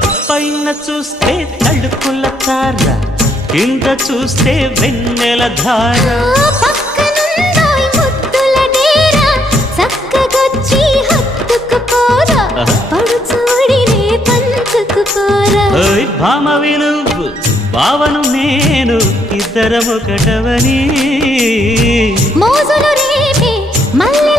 పైన చూస్తే తడుకుల తార, కింద చూస్తే వెన్నెల ధార. పక్కనుందోయ్ ముద్దుల డేరా, చక్కగొచ్చి హత్తుకుపోరా, పడుచూడినే పంచుకుపోరా. భామ విలువు భావను నేను, ఇద్దరమొకటవని మోజులు రేపే మల్లె